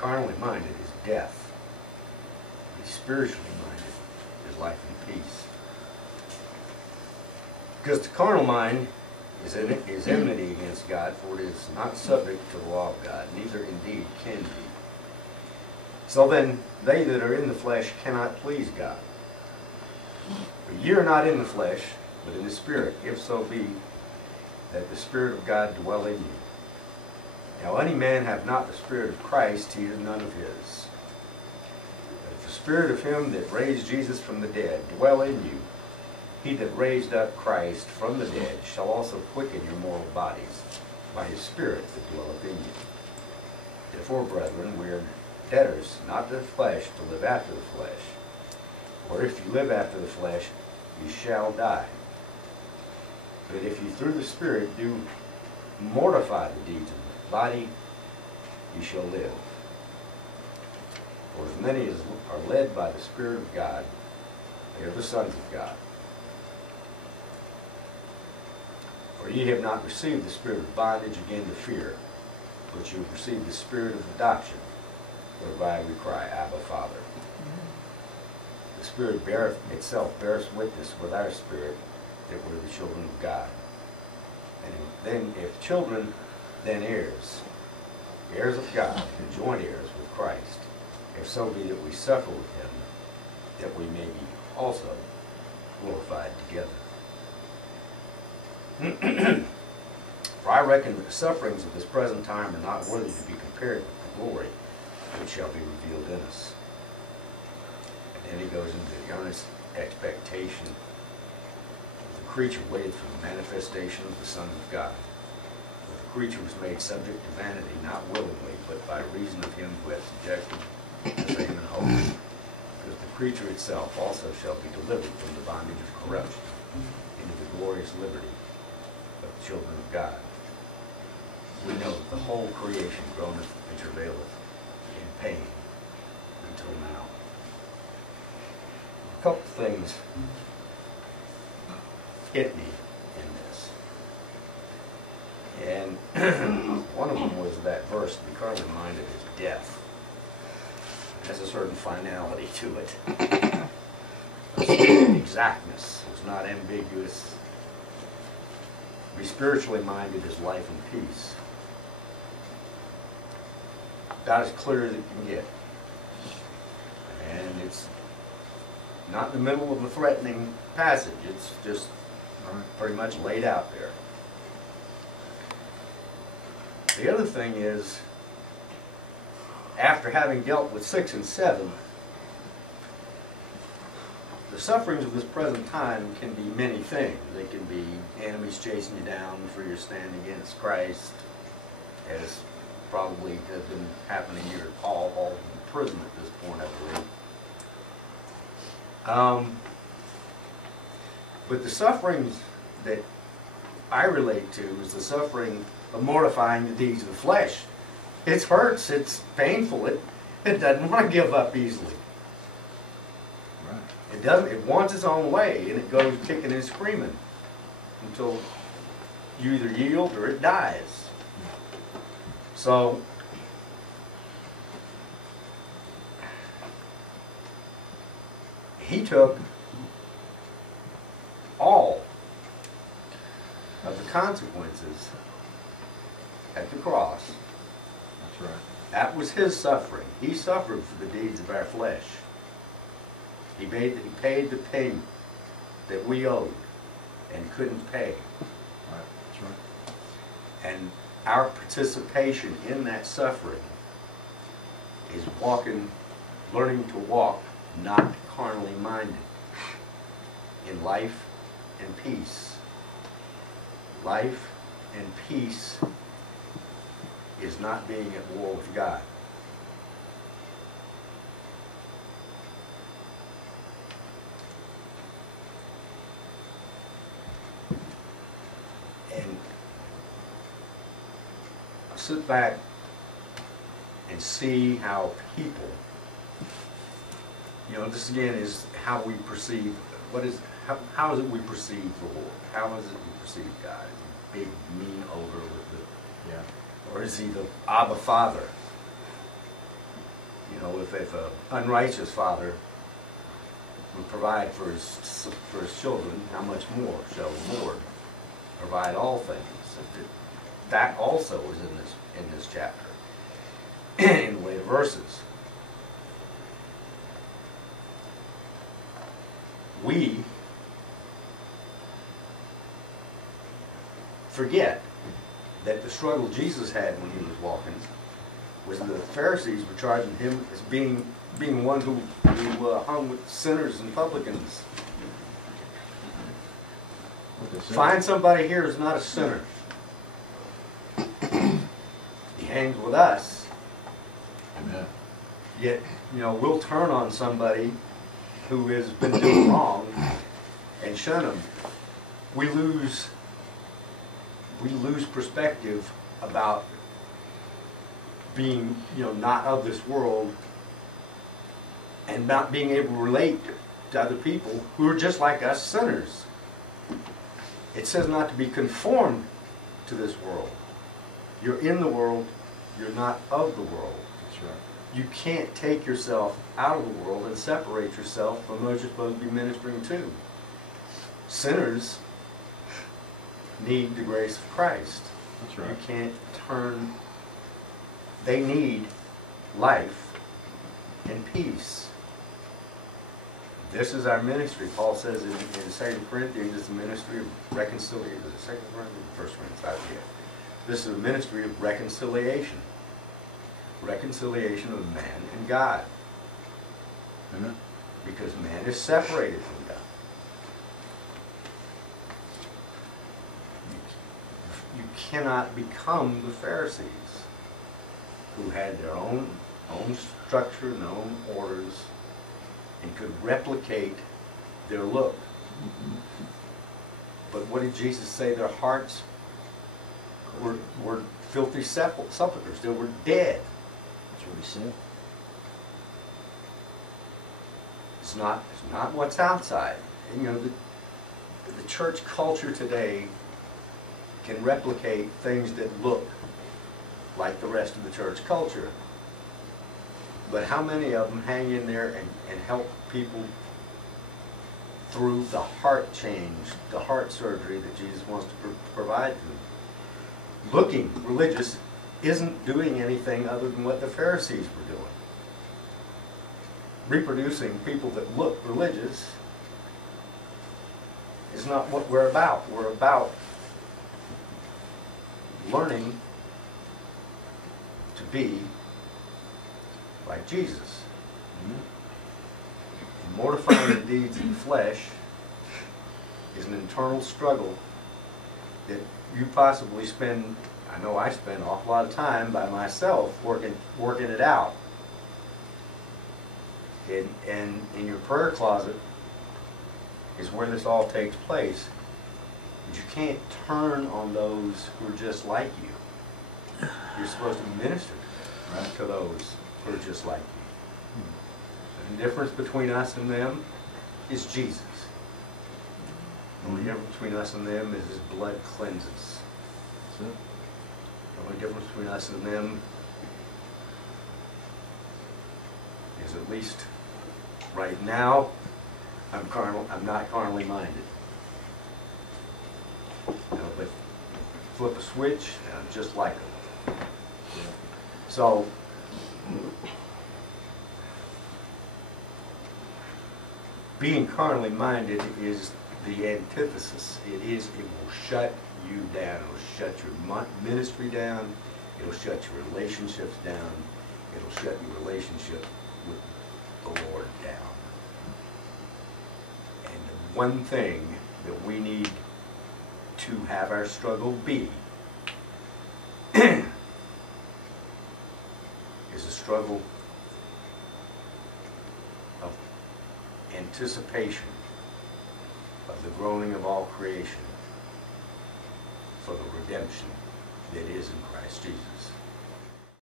carnally minded is death. To be spiritually minded is life and peace. Because the carnal mind is enmity against God, for it is not subject to the law of God, neither indeed can be. So then, they that are in the flesh cannot please God. But ye are not in the flesh, but in the Spirit, if so be that the Spirit of God dwell in you. Now any man have not the Spirit of Christ, he is none of his. But if the Spirit of him that raised Jesus from the dead dwell in you, he that raised up Christ from the dead shall also quicken your mortal bodies by his Spirit that dwelleth in you. Therefore, brethren, we are debtors, not to the flesh, to live after the flesh. For if you live after the flesh, you shall die. But if you through the Spirit do mortify the deeds of the body, you shall live. For as many as are led by the Spirit of God, they are the sons of God. For ye have not received the spirit of bondage again to fear, but you have received the Spirit of adoption, whereby we cry, Abba, Father. The Spirit itself bears witness with our spirit that we're the children of God. And then, if children, then heirs, heirs of God, and joint heirs with Christ, if so be that we suffer with him, that we may be also glorified together. For I reckon that the sufferings of this present time are not worthy to be compared with the glory which shall be revealed in us. And then he goes into the earnest expectation that the creature waited for the manifestation of the sons of God. For the creature was made subject to vanity, not willingly, but by reason of him who hath subjected the same in hope. Because the creature itself also shall be delivered from the bondage of corruption into the glorious liberty of the children of God. We know that the whole creation groaneth and travaileth in pain until now. A couple things hit me in this. And one of them was that verse, to be carnally minded is death. It has a certain finality to it. A certain exactness. It's not ambiguous. Be spiritually minded is life and peace. About as clear as it can get. And it's not in the middle of a threatening passage. It's just pretty much laid out there. The other thing is, after having dealt with 6 and 7, the sufferings of this present time can be many things. They can be enemies chasing you down for your stand against Christ, as probably has been happening here at Paul. Paul's in prison at this point, I believe. But the sufferings that I relate to is the suffering of mortifying the deeds of the flesh. It hurts, it's painful, it doesn't want to give up easily. It doesn't. It wants its own way, and it goes kicking and screaming until you either yield or it dies. So, he took all of the consequences at the cross. That's right. That was his suffering. He suffered for the deeds of our flesh. He paid the payment that we owed and couldn't pay. Right. That's right. And our participation in that suffering is learning to walk not carnally minded in life and peace. Life and peace is not being at war with God. And I sit back and see how people, this again is how we perceive, how is it we perceive the Lord? How is it we perceive God? Is he big, mean ogre with the, or is he the Abba Father? You know, if an unrighteous father would provide for his children, how much more shall the Lord provide all things? That also is in this chapter, in the way of verses. We forget that the struggle Jesus had when he was walking was the Pharisees were charging him as being one who hung with sinners and publicans. Find somebody here who's not a sinner. He hangs with us. Amen. Yet, we'll turn on somebody who has been doing wrong and shun them. We lose perspective about being, not of this world and not being able to relate to other people who are just like us, sinners. It says not to be conformed to this world. You're in the world, you're not of the world. That's right. You can't take yourself out of the world and separate yourself from those you're supposed to be ministering to. Sinners need the grace of Christ. That's right. You can't turn. They need life and peace. This is our ministry. Paul says in 2 Corinthians, it's a ministry of reconciliation. Is it 2 Corinthians or 1 Corinthians? I forget. This is a ministry of reconciliation. Reconciliation of man and God. Amen. Because man is separated from God. You cannot become the Pharisees, who had their own structure and their own orders and could replicate their look. But what did Jesus say? Their hearts were filthy sepulchres. They were dead. That's what he said. It's not what's outside. And, the church culture today can replicate things that look like the rest of the church culture. But how many of them hang in there and help people through the heart change, the heart surgery that Jesus wants to provide to them? Looking religious isn't doing anything other than what the Pharisees were doing. Reproducing people that look religious is not what we're about. We're about learning to be like Jesus. Mm-hmm. Mortifying the deeds of the flesh is an internal struggle that you possibly spend, I know I spend an awful lot of time by myself working it out. And in your prayer closet is where this all takes place. But you can't turn on those who are just like you. You're supposed to minister to those who are just like you. The difference between us and them is Jesus. The only difference between us and them is his blood cleanses. The only difference between us and them is, at least right now, I'm not carnally minded. But flip a switch and I'm just like them. So being carnally minded is the antithesis. It will shut you down. It will shut your ministry down. It will shut your relationships down. It will shut your relationship with the Lord down. And the one thing that we need to have our struggle be is a struggle of anticipation of the groaning of all creation for the redemption that is in Christ Jesus.